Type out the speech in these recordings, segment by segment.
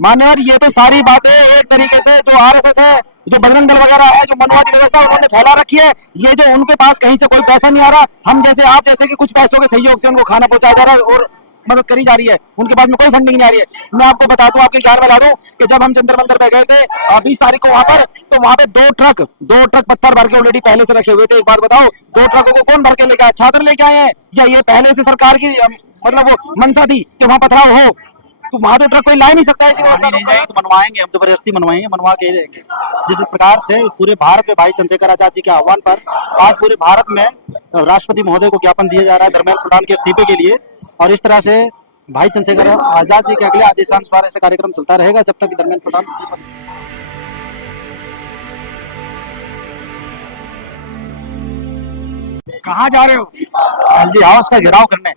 मान्यवर ये तो सारी बातें एक तरीके से जो आरएसएस है, जो बजरंग दल वगैरह है, जो मनवादी व्यवस्था उन्होंने फैला रखी है। ये जो उनके पास कहीं से कोई पैसा नहीं आ रहा, हम जैसे आप जैसे कि कुछ पैसों के सहयोग से उनको खाना पहुंचाया जा रहा है और मदद करी जा रही है, उनके पास में कोई फंडिंग नहीं आ रही है। मैं आपको बता दूं, आपके ख्याल में ला दूं कि जब हम जंतर मंतर पे गए थे 20 तारीख को वहां पर, तो वहां पे दो ट्रक पत्थर भर के ऑलरेडी पहले से रखे हुए थे। एक बात बताओ, दो ट्रकों को कौन भर के लेके आया? छात्र लेके आए हैं, या ये पहले से सरकार की मतलब वो मंशा थी कि वहां पथराव हो? तो वहां तो ट्रक कोई ला ही नहीं सकता है। नहीं जाएगी तो मनवाएंगे, हम जबरदस्ती मनवाएंगे, मनवा के ही रहेंगे। जिस प्रकार से पूरे भारत में भाई चंद्रशेखर आजाद जी के आह्वान पर आज पूरे भारत में राष्ट्रपति महोदय को ज्ञापन दिया जा रहा है धर्मेंद्र प्रधान के इस्तीफे के लिए, और इस तरह से भाई चंद्रशेखर आजाद जी के अगले आदेशानुसार ऐसा कार्यक्रम चलता रहेगा जब तक धर्मेंद्र प्रधान इस्तीफा नहीं देते। कहाँ जा रहे हो? एलजी हाउस का घेराव करने,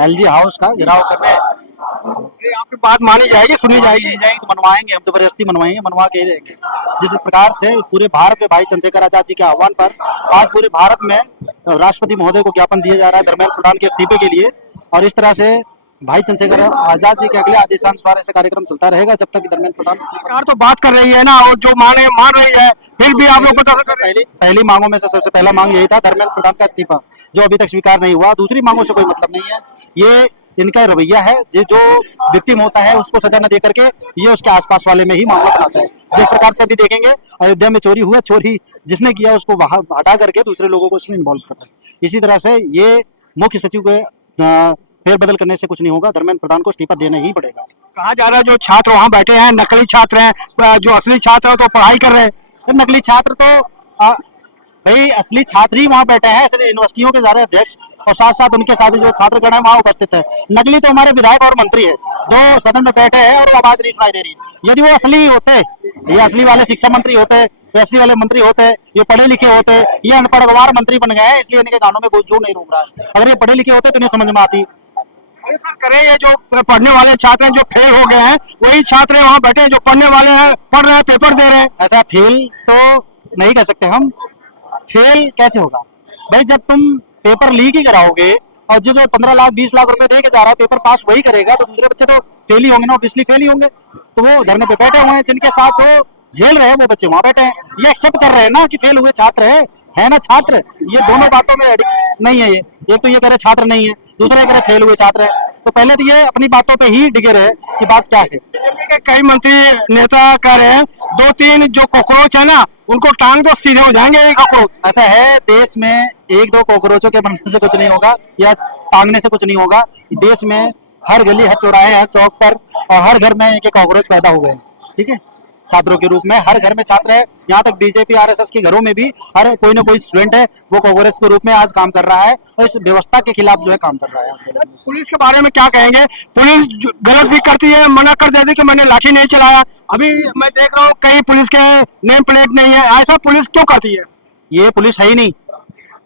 एलजी हाउस का घेराव करने। आपकी बात मानी जाएगी, सुनी जाएगी? तो मनवाएंगे, हम जबरदस्ती मनवाएंगे, मनवा के ही रहेंगे। जिस प्रकार से पूरे भारत में भाई चंद्रशेखर आजाद जी के आह्वान पर आज पूरे भारत में राष्ट्रपति महोदय को ज्ञापन दिया जा रहा है धर्मेंद्र प्रधान के इस्तीफे के लिए, और इस तरह से भाई चंद्रशेखर आजाद जी के अगले आदेशानुसार ऐसा कार्यक्रम चलता रहेगा जब तक धर्मेंद्र प्रधान सरकार तो बात कर रही है ना, और जो मान रही है, फिर भी आप लोग पता पहली मांगों में से सबसे पहला मांग यही था धर्मेंद्र प्रधान का इस्तीफा, जो अभी तक स्वीकार नहीं हुआ। दूसरी मांगों से कोई मतलब नहीं है, ये इनका रवैया है। जो विक्टिम होता है उसको सजा न दे करके ये उसके आसपास वाले में ही मामला बनाता है। जिस प्रकार से अभी देखेंगे अयोध्या में चोरी हुआ, चोरी जिसने किया उसको हटा करके दूसरे लोगों को उसमें इन्वॉल्व कर रहा है। इसी तरह से ये मुख्य सचिव के फेरबदल करने से कुछ नहीं होगा, धर्मेंद्र प्रधान को इस्तीफा देना ही पड़ेगा। कहा जा रहा है जो छात्र वहाँ बैठे हैं नकली छात्र हैं, जो असली छात्र है तो पढ़ाई कर रहे हैं। तो नकली छात्र तो भाई असली छात्र ही वहाँ बैठे हैं, इसलिए यूनिवर्सिटियों के सारे अध्यक्ष और साथ साथ उनके साथ जो छात्रगण है वहाँ उपस्थित है। नकली तो हमारे विधायक और मंत्री है जो सदन में बैठे हैं और आवाज नहीं सुनाई दे रही। यदि वो असली होते, ये असली वाले शिक्षा मंत्री होते, ये असली वाले मंत्री होते, ये पढ़े लिखे होते, ये अनपढ़ गवार मंत्री बन गए हैं इसलिए इनके कानों में कोई जोर नहीं रोक रहा है। अगर ये पढ़े लिखे होते तो इन्हें समझ में आती। सर करें, ये जो पढ़ने वाले छात्र हैं जो फेल हो गए हैं वही छात्र हैं वहाँ बैठे हैं जो पढ़ने वाले हैं, पढ़ रहे हैं, पेपर दे रहे हैं। ऐसा फेल तो नहीं कह सकते हम। फेल कैसे होगा भाई? जब तुम पेपर लीक ही कराओगे और जो 15 लाख 20 लाख रुपए दे के जा रहा है पेपर पास वही करेगा, तो दूसरे बच्चे तो फेल ही होंगे ना, ऑब्वियसली फेल ही होंगे। तो वो धरने पे बैठे हुए हैं, जिनके साथ जो झेल रहे हैं वो बच्चे वहां बैठे हैं। ये एक्सेप्ट कर रहे हैं ना कि फेल हुए छात्र है ना छात्र। ये दोनों बातों में नहीं है। ये तो ये कह रहे छात्र नहीं है, दूसरा ये कह रहे फेल हुए छात्र है। तो पहले तो ये अपनी बातों पे ही डिगे रहे कि बात क्या है। कई मंत्री नेता कह रहे हैं 2-3 जो कॉकरोच है ना उनको टांग दो सीधे हो जाएंगे कॉकरोच। ऐसा है, देश में 1-2 कॉकरोचों के बनने से कुछ नहीं होगा या टांगने से कुछ नहीं होगा। देश में हर गली, हर चौराहे, हर चौक पर और हर घर में एक कॉकरोच पैदा हो गए। ठीक है, छात्रों के रूप में हर घर में छात्र है। यहाँ तक बीजेपी आरएसएस के घरों में भी हर कोई ना कोई स्टूडेंट है वो कॉकरोच के रूप में आज काम कर रहा है और इस व्यवस्था के खिलाफ जो है काम कर रहा है। पुलिस के बारे में क्या कहेंगे? पुलिस गलत भी करती है, मना कर देती कि मैंने लाठी नहीं चलाया। अभी मैं देख रहा हूँ कई पुलिस के नेम प्लेट नहीं है, ऐसा पुलिस क्यों करती है? ये पुलिस है ही नहीं।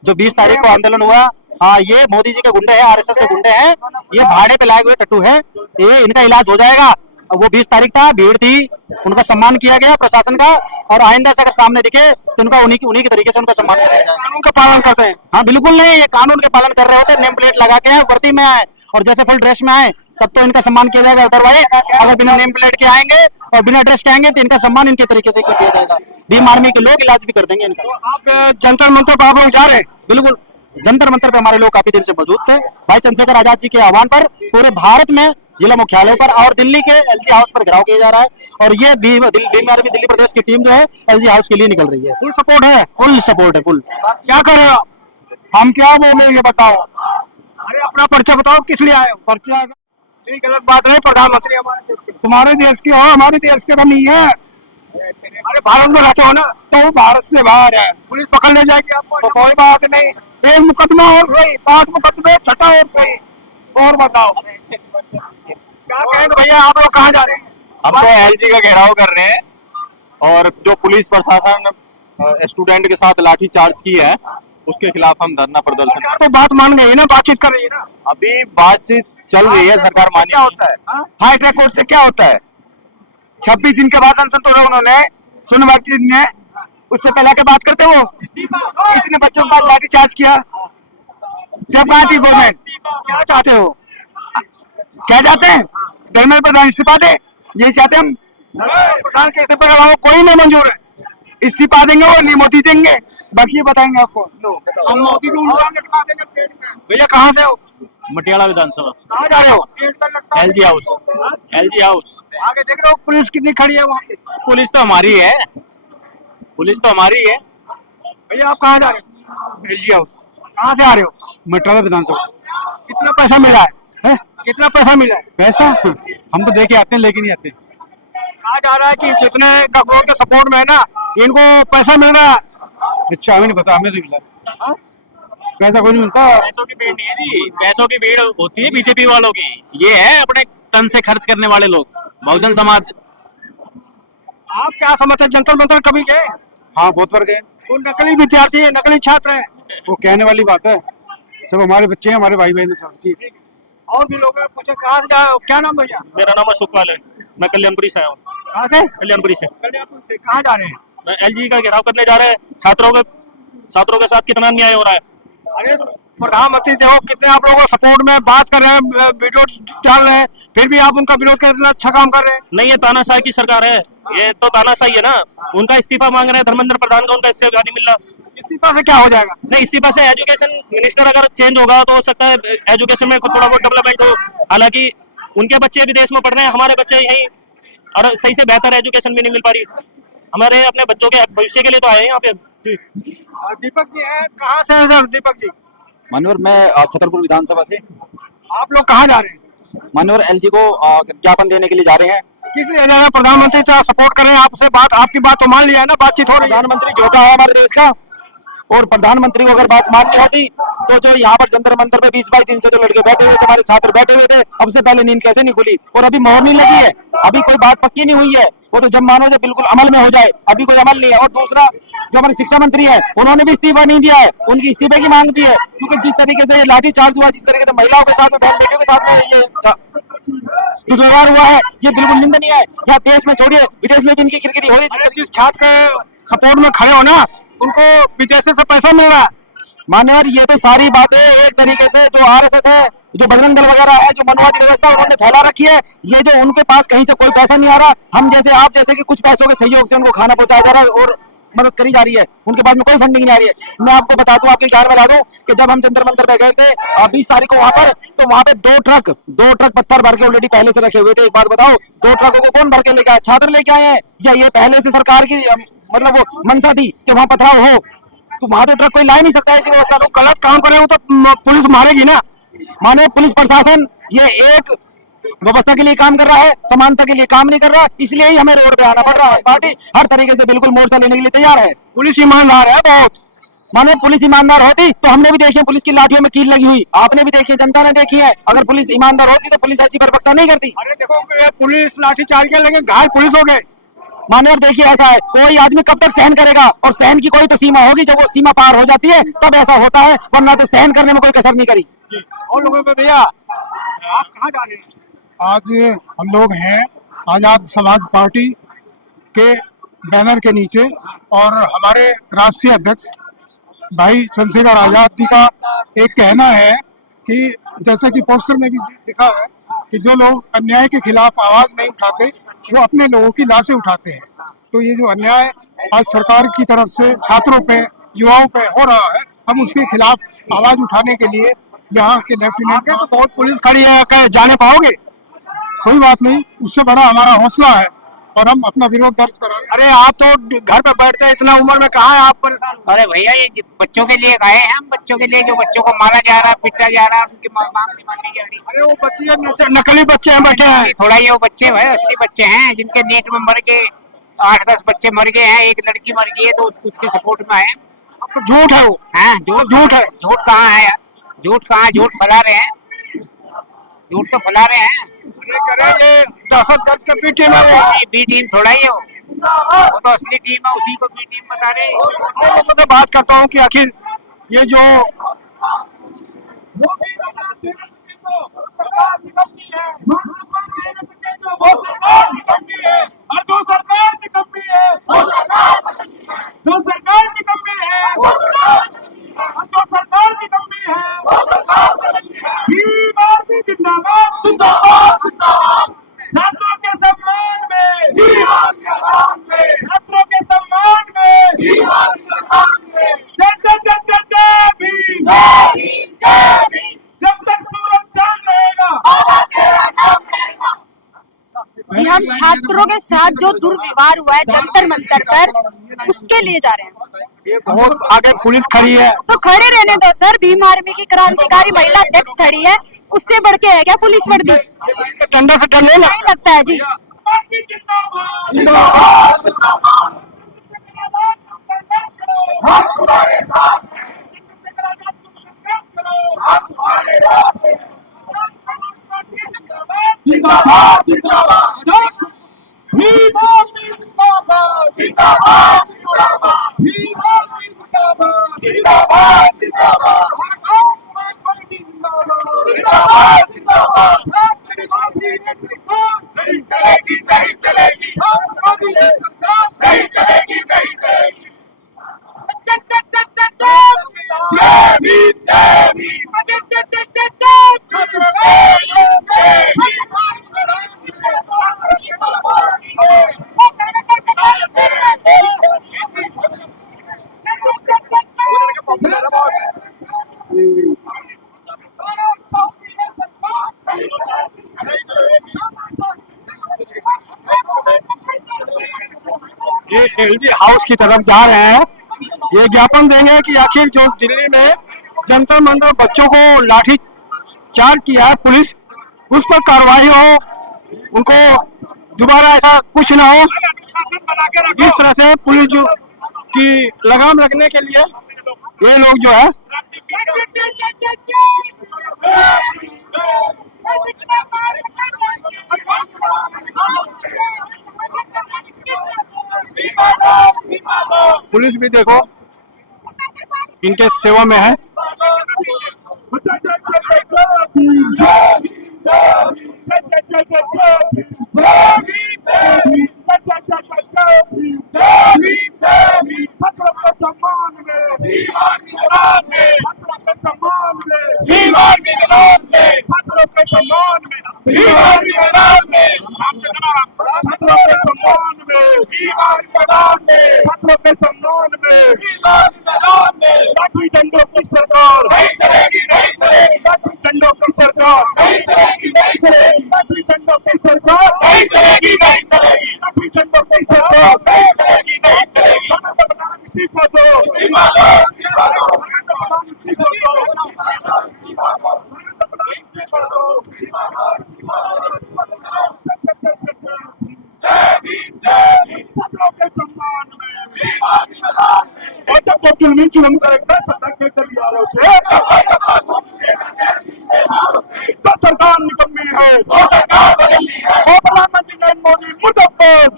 जो 20 तारीख को आंदोलन हुआ, हाँ, ये मोदी जी के गुंडे हैं, आरएसएस के गुंडे हैं, ये भाड़े पे लाए हुए टट्टू है। ये इनका इलाज हो जाएगा। वो 20 तारीख था, भीड़ थी, उनका सम्मान किया गया प्रशासन का, और आइंदा से अगर सामने दिखे तो उनका उन्हीं के तरीके से उनका सम्मान किया जाएगा। कानून का पालन करते हैं? हाँ बिल्कुल नहीं, ये कानून के पालन कर रहे होते, नेम प्लेट लगा के वर्दी में आए और जैसे फुल ड्रेस में आए तब तो इनका सम्मान किया जाएगा। अदरवाइज अगर बिना नेम प्लेट के आएंगे और बिना ड्रेस के आएंगे तो इनका सम्मान इनके तरीके से कर दिया जाएगा। भीम आर्मी के लोग इलाज भी कर देंगे इनका। तो आप जंतर मंतर पर आप लोग जा रहे हैं? बिल्कुल, जंतर मंतर पे हमारे लोग काफी देर से मौजूद थे। भाई चंद्रशेखर आजाद जी के आह्वान पर पूरे भारत में जिला मुख्यालयों पर और दिल्ली के एलजी हाउस पर घेराव किया जा रहा है, और ये दिल्ली प्रदेश की टीम जो है एलजी हाउस के लिए निकल रही है। फुल सपोर्ट है? फुल सपोर्ट है, फुल। क्या कर रहे हो हम क्या बोले ये बताओ? अरे अपना परिचय बताओ, किस लिए आए हो? पर्चा ये गलत बात नहीं, प्रधानमंत्री हमारे तुम्हारे देश के हो, हमारे देश के तो नहीं है। अरे भारत में रहते हो ना? तो भारत से बाहर है, पुलिस पकड़ ले जाएगी आपको? तो कोई बात नहीं। एक मुकदमा और सही, 5 मुकदमे, 6ठा और सही। और बताओ क्या कहेंगे भैया? आप लोग कहाँ जा रहे हैं? हम तो एलजी का घेराव कर रहे हैं, और जो पुलिस प्रशासन स्टूडेंट के साथ लाठी चार्ज की है उसके खिलाफ हम धरना प्रदर्शन। तो बात मान गई है ना, बातचीत कर रही है ना? अभी बातचीत चल रही है, सरकार मानी। क्या होता है हाई ट्रैक कोर्ट से? क्या होता है 26 दिन के बाद अनशन तोड़ा उन्होंने, सोनमर्ग ने, उससे पहले के बात करते वो इतने बच्चों के पास लाठी चार्ज किया जब कहा थी गवर्नमेंट? क्या चाहते हो? क्या चाहते हैं? धर्मेंद्र प्रधान इस्तीफा दे, यही चाहते हम। प्रधान के इस्तीफे के अलावा कोई नहीं मंजूर है। इस्तीफा देंगे और नहीं मोदी देंगे, बाकी बताएंगे आपको। हम मोदी को उल्टा लटका देंगे पेट में। भैया कहाँ से हो? मटियाला विधानसभा, कहाँ जा रहे हो? LG house, LG house. आगे देख रहे हो पुलिस कितनी खड़ी है वहाँ पे। पुलिस तो हमारी है, पुलिस तो हमारी है। भैया आप कहाँ जा रहे हो? एलजी हाउस, कहाँ से आ रहे हो? मटियाला विधानसभा। कितना पैसा मिला है? कितना पैसा मिला है? पैसा हम तो दे के आते हैं, लेके नहीं आते। कहा जा रहा है कि जितने गफूर के सपोर्ट में है ना, इनको पैसा मिल रहा है। अच्छा, हमें नहीं पता, हमें नहीं मिला पैसा, कोई नहीं मिलता। पैसों की भीड़ नहीं है जी, पैसों की भीड़ होती है बीजेपी वालों की। ये है अपने तन से खर्च करने वाले लोग, बहुजन समाज। आप क्या समझते हैं, जंतर मंतर कभी गए? हाँ, बहुत बार गए। वो नकली विद्यार्थी है, नकली छात्र है। वो कहने वाली बात है, सब हमारे बच्चे हैं, हमारे भाई बहन है सब जी। और भी लोग हैं, पूछे कहाँ से जाए, क्या नाम भैया? मेरा नाम अशोक पाल है, मैं कल्याणपुरी से आया हूँ। कहाँ से? कल्याणपुरी से। कल्याणपुर से। कहाँ जा रहे हैं? मैं एलजी का घेराव करने जा रहे हैं। छात्रों के साथ कितना अन्याय हो रहा है। अरे प्रधानमंत्री देखो कितने आप लोगों को सपोर्ट में बात कर रहे हैं, वीडियो डाल रहे हैं, फिर भी आप उनका विरोध कर इतना अच्छा काम कर रहे हैं। नहीं, ये तानाशाही की सरकार है, ये तो तानाशाही है ना। उनका इस्तीफा मांग रहे हैं धर्मेंद्र प्रधान का, उनका इससे नहीं मिल रहा। इस्तीफा से क्या हो जाएगा? नहीं, इस्तीफा से एजुकेशन मिनिस्टर अगर चेंज होगा तो हो सकता है एजुकेशन में थोड़ा बहुत डेवलपमेंट हो। हालांकि उनके बच्चे विदेश में पढ़ रहे हैं, हमारे बच्चे यहीं, और सही से बेहतर एजुकेशन भी नहीं मिल पा रही। हमारे अपने बच्चों के भविष्य के लिए तो आए हैं यहाँ पे। और दीपक जी हैं, कहाँ से हैं सर? दीपक जी मान्यवर, मैं छतरपुर विधानसभा से। आप लोग कहाँ जा रहे हैं? मान्यवर, एलजी को ज्ञापन देने के लिए जा रहे हैं। किस लिए जा रहे हैं? प्रधानमंत्री से सपोर्ट कर रहे हैं, आपसे बात, आपकी बात तो मान लिया है ना, बातचीत हो रही है। प्रधानमंत्री झोटा है हमारे देश का, और प्रधानमंत्री को अगर बात माननी होती तो जो यहाँ पर जंतर मंतर पे 20-22 दिन से जो लड़के बैठे हुए थे, हमारे छात्र बैठे हुए थे, अब से पहले नींद कैसे नहीं खुली? और अभी मोहर नहीं लगी है, अभी कोई बात पक्की नहीं हुई है। वो तो जब मानो जब बिल्कुल अमल में हो जाए, अभी कोई अमल नहीं है। और दूसरा, जो हमारे शिक्षा मंत्री है, उन्होंने भी इस्तीफा नहीं दिया है, उनकी इस्तीफे की मांग भी है। क्योंकि जिस तरीके से लाठी चार्ज हुआ, जिस तरीके से महिलाओं के साथ में, बहन बेटियों के साथ में ये दुर्व्यवहार हुआ है, ये बिल्कुल निंदनीय है। यहाँ देश में छोड़िए, विदेश में भी इनकी किरकिरी हो रही है। जिस छात्र के सपोर्ट में खड़े हो ना, उनको विदेश से पैसा मिल रहा है। मान्यवर, ये तो सारी बातें एक तरीके से जो आरएसएस है, जो बजरंग दल वगैरह है, जो मनवादी व्यवस्था उन्होंने फैला रखी है। ये जो उनके पास कहीं से कोई पैसा नहीं आ रहा, हम जैसे आप जैसे कि कुछ पैसों के सहयोग से उनको खाना पहुंचाया जा रहा है और मदद करी जा रही है। उनके पास में कोई फंडिंग नहीं आ रही है। मैं आपको बता दूं, आपके ख्याल में ला दूं कि जब हम जंतर मंतर पे गए थे 20 तारीख को वहां पर, तो वहां पे दो ट्रक पत्थर भर के ऑलरेडी पहले से रखे हुए थे। एक बात बताओ, 2 ट्रकों को कौन भर के लेके आया? छात्र लेके आए हैं, या ये पहले से सरकार की मतलब वो मंशा थी कि वहां पथराव हो? तो वहां तो ट्रक कोई ला नहीं सकता है। ऐसी व्यवस्था लोग गलत काम करे हो तो पुलिस मारेगी ना। माने पुलिस प्रशासन ये एक व्यवस्था के लिए काम कर रहा है, समानता के लिए काम नहीं कर रहा, इसलिए ही हमें रोड पे आना पड़ रहा है। पार्टी हर तरीके से बिल्कुल मोर्चा लेने के लिए तैयार है। पुलिस ईमानदार है बहुत। माने पुलिस ईमानदार होती तो हमने भी देखी है पुलिस की लाठियों में कील लगी हुई, आपने भी देखी है, जनता ने देखी है। अगर पुलिस ईमानदार होती तो पुलिस ऐसी बर्बरता नहीं करती। अरे देखो, ये पुलिस लाठी चार्ज किया, लेकिन घायल पुलिस हो गए। माने और देखिए, ऐसा है, कोई आदमी कब तक सहन करेगा? और सहन की कोई तो सीमा होगी, जब वो सीमा पार हो जाती है तब ऐसा होता है, वरना तो सहन करने में कोई कसर नहीं करी। और लोगों पे भैया, आप कहाँ जा रहे हैं? आज हम लोग हैं आजाद समाज पार्टी के बैनर के नीचे, और हमारे राष्ट्रीय अध्यक्ष भाई चंद्रशेखर आजाद जी का एक कहना है कि जैसे कि पोस्टर में भी लिखा है कि जो लोग अन्याय के खिलाफ आवाज नहीं उठाते, वो अपने लोगों की लाशें उठाते हैं। तो ये जो अन्याय आज सरकार की तरफ से छात्रों पे, युवाओं पे हो रहा है, हम उसके खिलाफ आवाज उठाने के लिए यहाँ के लेफ्टिनेंट, तो बहुत पुलिस खड़ी है, जाने पाओगे? कोई बात नहीं, उससे बड़ा हमारा हौसला है और हम अपना विरोध दर्ज कराएंगे। अरे आप तो घर पे बैठते हैं, इतना उम्र में कहाँ है आप परेशान? अरे भैया, ये बच्चों के लिए आए हैं हम, बच्चों के लिए, जो बच्चों को मारा जा रहा है, पीटा जा रहा है, उनकी मांग नहीं मानी जा रही। अरे वो बच्चे नकली बच्चे हैं, बैठे हैं। थोड़ा ये वो बच्चे भाई असली बच्चे हैं, जिनके नीट में मर गए, 8-10 बच्चे मर गए हैं, एक लड़की मर गई है, तो उसके सपोर्ट में आए। तो झूठ है वो। हाँ, झूठ है। झूठ कहाँ है यार? झूठ कहाँ? झूठ फैला रहे हैं, झूठ तो फैला रहे हैं। ये दहशतगर्द का बी टीम है। बी टीम थोड़ा ही है वो तो असली टीम है, उसी को बी टीम बता रहे हैं। और लोगों से बात करता हूँ कि आखिर ये जो छात्रों के सपने जी हम छात्रों के साथ जो दुर्व्यवहार हुआ है जंतर मंतर पर, उसके लिए जा रहे हैं। बहुत आगे पुलिस खड़ी है। तो खड़े रहने दो सर, भीम आर्मी की क्रांतिकारी महिला अध्यक्ष खड़ी है, उससे बढ़ के है क्या पुलिस वर्दी? डंडा से डर नहीं नहीं लगता है जी। ये एलजी हाउस की तरफ जा रहे हैं। ये ज्ञापन देंगे कि आखिर जो दिल्ली में जंतर मंतर बच्चों को लाठी चार्ज किया है पुलिस, उस पर कार्रवाई हो, उनको दोबारा ऐसा कुछ ना हो। इस तरह से पुलिस जो की लगाम लगने के लिए ये लोग जो है पुलिस भी देखो इनके सेवा में है। सरकार निकम्मी है, प्रधानमंत्री नरेंद्र मोदी मुर्दाबाद,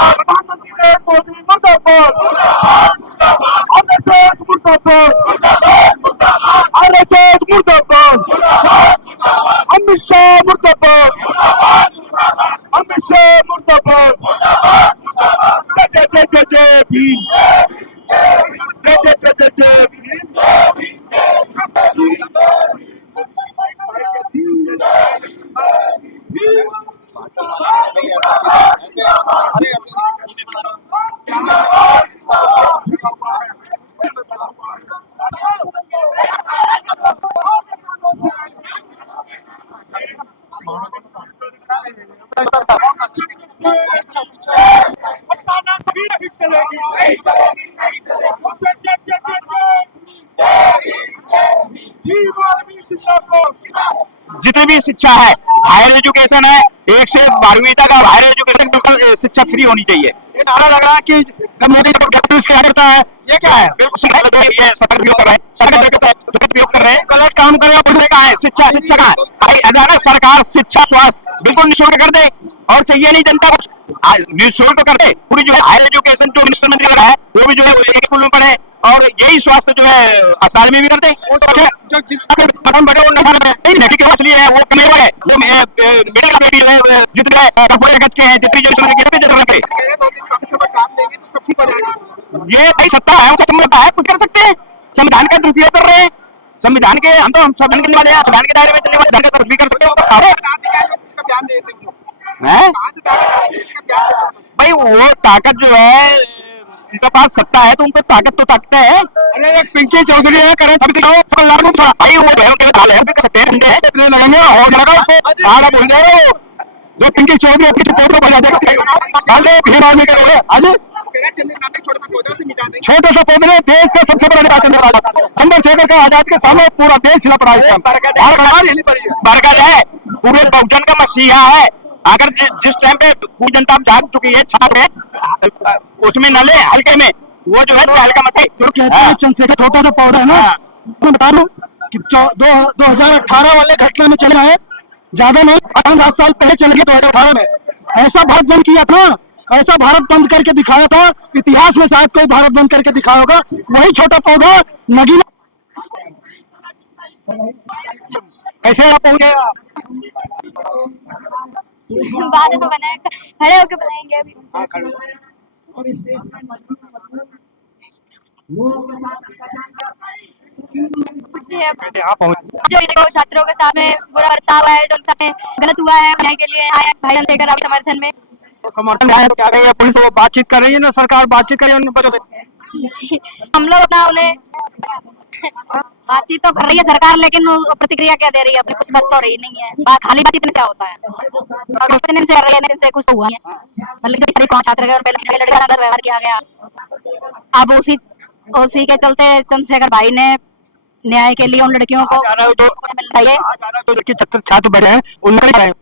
प्रधानमंत्री नरेंद्र मोदी मुर्दाबाद, आरएसएस मुर्दाबाद, आरएसएस मुर्दाबाद, अमित शाह मुर्दाबाद, अमित शाह मुर्दाबाद, जय जय जय जय जय भीम, जय जय जय जय जय भीम। जितनी भी शिक्षा है, हायर एजुकेशन है, 1 से 12वीं तक और हायर एजुकेशन बिल्कुल शिक्षा फ्री होनी चाहिए। ये नारा लग रहा है कि मोदी क्या करता है, ये क्या है? बिल्कुल ये सदुपयोग कर रहे हैं, सदुपयोग कर रहे हैं, गलत काम कर रहे हैं। पूछने का है शिक्षा, शिक्षा का भाई अचानक सरकार शिक्षा स्वास्थ्य बिल्कुल निःशुल्क कर दे और चाहिए नहीं जनता को, निःशुल्क कर दे। पूरी जो है हायर एजुकेशन जो मिनिस्टर मंत्री बना है वो भी जो है एक स्कूल में पढ़े और यही स्वास्थ्य जो है अस्पताल में भी कर दे। जो जिसका बड़े वो नशा असली है वो कमेवा है, वो मिडिल क्लास जो है जितने कपड़े जगत के हैं, जितनी जो जरूरत है ये भाई सत्ता है, उसे तुम है कुछ कर सकते हैं। संविधान का दुरुपयोग कर रहे हैं, संविधान के हम तो संविधान करने वाले हैं, संविधान के दायरे में चलने वाले का भी कर सकते हो। भाई वो ताकत जो है उनके पास सत्ता है तो उनको ताकत तो ताकत है। अरे एक पिंकी चौधरी है करे भाई वो बहन के डाले भी कर सकते हैं, लगेंगे और लगा उसको बोल दे रहे हो जो पिंकी चौधरी अपनी पोतों पर जाते डाल रहे भीम आर्मी के लोग आज छोटे से पौधे देश का सबसे बड़ा निर्वाचन चंद्रशेखर का आजाद के सामने पूरा देश हिला पड़ा है। बरगद है पूरे बहुजन का मसीहा है। अगर जिस टाइम पे पूरी जनता जाग चुकी है छात्र है उसमें न ले हल्के में वो जो है हल्का मत जो कहते हैं चंद्रशेखर छोटा सा पौधा है ना। मैं बता दूं कि 2018 वाले घटना में चल रहा है, ज्यादा नहीं 5-7 साल पहले चल गया 2018 में ऐसा भारत बंद किया था, ऐसा भारत बंद करके दिखाया था, इतिहास में शायद कोई भारत बंद करके दिखाया होगा। वही छोटा पौधा नगीना कैसे आप पहुंचे बाद में बनाए खड़े होके बनाएंगे अभी। कुछ है जो छात्रों के साथ में बुरा बर्ताव है, जो साथ में गलत हुआ है उन्हें के लिए आया भाई चंद्रशेखर अभी समर्थन में आया तो क्या कहेंगे? पुलिस वो बातचीत कर रही है ना, सरकार बातचीत कर रही है उन बच्चों से। हम लोग अपना उन्हें बातचीत तो कर रही है सरकार, लेकिन प्रतिक्रिया क्या दे रही है? अपनी कुछ कर तो रही नहीं है। खाली बात इतने से होता है, इतने से कर रही है, इतने से कुछ तो हुआ है। मतलब जो सारे छात्र गए और पहले लड़का गलत व्यवहार किया गया, अब उसी के चलते चंद्रशेखर भाई ने न्याय के लिए उन लड़कियों को जो छात्र बैठे हैं उनमें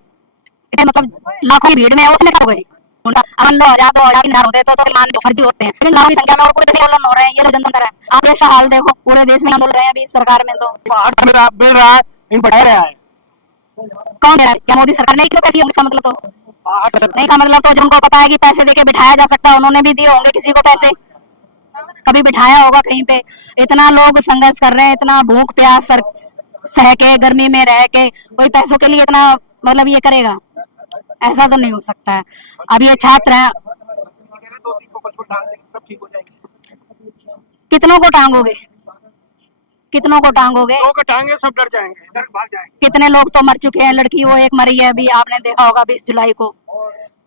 मतलब लाखों की भीड़ में उसमें हो गई। अगर 9,000 होते तो मान लो फर्जी होते हैं, लेकिन लाखों की संख्या में और पूरे देश में आंदोलन हो रहे हैं। ये तो जनतंत्र है। आप ऐसा हाल देखो, पूरे देश में आंदोलन रहे हैं अभी सरकार में। तो बेल रहा है, इन बढ़ा रहा है। कौन दे रहा है? क्या मोदी सरकार ने पैसे होंगे? इसका मतलब तो नहीं, इसका मतलब तो जिनको पता है कि पैसे देके बिठाया जा सकता है उन्होंने भी दिए होंगे किसी को पैसे, कभी बिठाया होगा कहीं पे। इतना लोग संघर्ष कर रहे हैं, इतना भूख प्यास सह के गर्मी में रह के कोई पैसों के लिए इतना मतलब ये करेगा? ऐसा तो नहीं हो सकता है। अब ये छात्र है, कितनों को टांगोगे? कितनों को टांगोगे? लोग टांगे सब डर जाएंगे, भाग जाएंगे। कितने लोग तो मर चुके हैं। लड़की वो एक मरी है अभी, आपने देखा होगा 20 जुलाई को।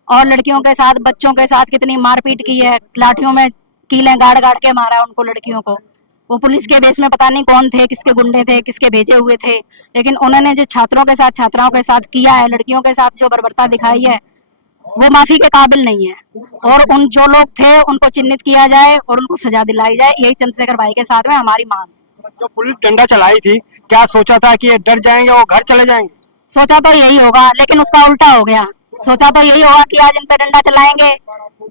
और लड़कियों के साथ, बच्चों के साथ कितनी मारपीट की है, लाठियों में कीलें गाड़ गाड़ के मारा है उनको, लड़कियों को। वो पुलिस के बेस में पता नहीं कौन थे, किसके गुंडे थे, किसके भेजे हुए थे, लेकिन उन्होंने जो छात्रों के साथ, छात्राओं के साथ किया है, लड़कियों के साथ जो बर्बरता दिखाई है, वो माफी के काबिल नहीं है। और उन जो लोग थे उनको चिन्हित किया जाए और उनको सजा दिलाई जाए, यही चंद्रशेखर भाई के साथ में हमारी मांग। जो पुलिस डंडा चलाई थी, क्या सोचा था कि ये डर जाएंगे और घर चले जाएंगे? सोचा तो यही होगा, लेकिन उसका उल्टा हो गया। सोचा तो यही होगा कि आज इन पे डंडा चलाएंगे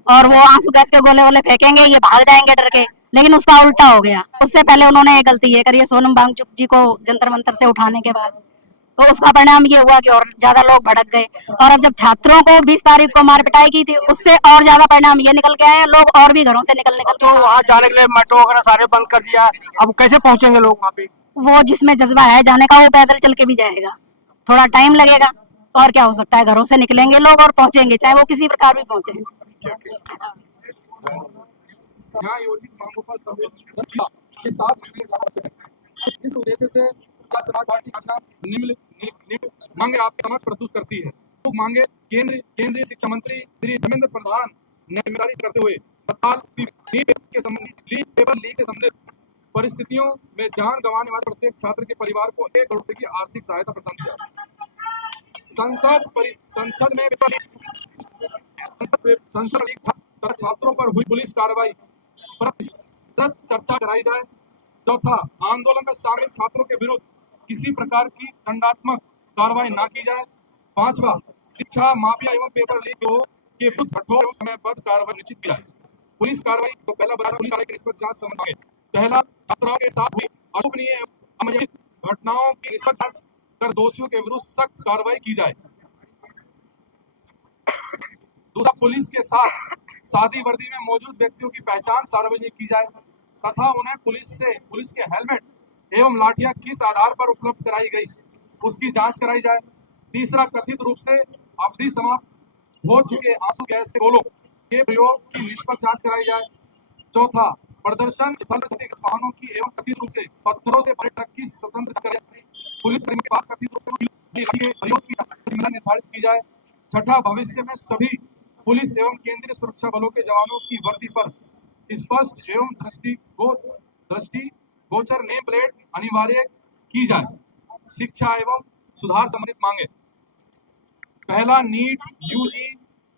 और वो आंसू गैस के गोले वोले फेंकेंगे, ये भाग जाएंगे डर के, लेकिन उसका उल्टा हो गया। उससे पहले उन्होंने ये गलती ये करी है सोनम वांगचुक जी को जंतर मंतर से उठाने के बाद, तो उसका परिणाम ये हुआ कि और ज्यादा लोग भड़क गए। और अब जब छात्रों को 20 तारीख को मार पिटाई की थी, उससे और ज्यादा परिणाम ये निकल के आए, लोग और भी घरों से निकल तो वहाँ जाने के लिए मेट्रो वगैरह सारे बंद कर दिया, अब कैसे पहुंचेंगे लोग वहाँ पे? वो जिसमें जज्बा है जाने का वो पैदल चल के भी जाएगा, थोड़ा टाइम लगेगा और क्या हो सकता है। घरों से निकलेंगे लोग और पहुंचेंगे, चाहे वो किसी प्रकार भी पहुंचे। इस उद्देश्य से समाज पार्टी निम्नलिखित मांगे आपके समक्ष प्रस्तुत करती है। तो मांगे केंद्रीय शिक्षा मंत्री श्री धर्मेंद्र प्रधान ने जिम्मेदारी से करते हुए तत्काल पेपर लीक से संबंधित परिस्थितियों में जान गंवाने वाले प्रत्येक छात्र के परिवार को 1 करोड़ रुपए की आर्थिक सहायता प्रदान किया। संसद लीक छात्रों पर हुई पुलिस कार्रवाई पर चर्चा कराई जाए। चौथा, आंदोलन में शामिल छात्रों के विरुद्ध किसी प्रकार की दंडात्मक कार्रवाई न की जाए। 5वां, शिक्षा माफिया एवं पेपर लीक के विरुद्ध कठोर एवं समयबद्ध कार्रवाई निश्चित की जाए। पुलिस कार्रवाई तो पहला बता पुलिस कार्रवाई की निष्पक्ष जांच संबंध में पहला, छात्राओं के साथ हुई अशोभनीय अमर्यादित घटनाओं की निष्पक्ष जांच कर दोषियों के विरुद्ध सख्त कार्रवाई की जाए। दूसरा, पुलिस के साथ सादी वर्दी में मौजूद व्यक्तियों की पहचान सार्वजनिक की जाए तथा उन्हें पुलिस के हेलमेट एवं लाठियां किस आधार पर उपलब्ध कराई गई उसकी जांच कराई जाए। तीसरा, कथित रूप से अवधि समाप्त हो चुके आंसू गैस के गोलों के प्रयोग की निष्पक्ष जांच कराई जाए। चौथा, प्रदर्शन स्थल वाहनों की एवं कथित रूप से पत्थरों से भरे ट्रक की स्वतंत्र जांच कराई। पुलिस के पास कथित रूप से प्रयोग की निर्धारित की जाए। छठा, भविष्य में सभी पुलिस एवं केंद्रीय सुरक्षा बलों के जवानों की वर्दी पर स्पष्ट एवं दृष्टिगोचर नेम प्लेट अनिवार्य की जाए। शिक्षा एवं सुधार संबंधित मांगे। पहला नीट, यूजी,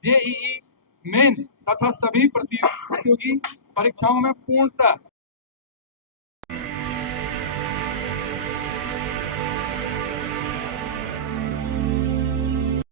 जेईई मेन तथा सभी प्रतियोगी परीक्षाओं में पूर्णतः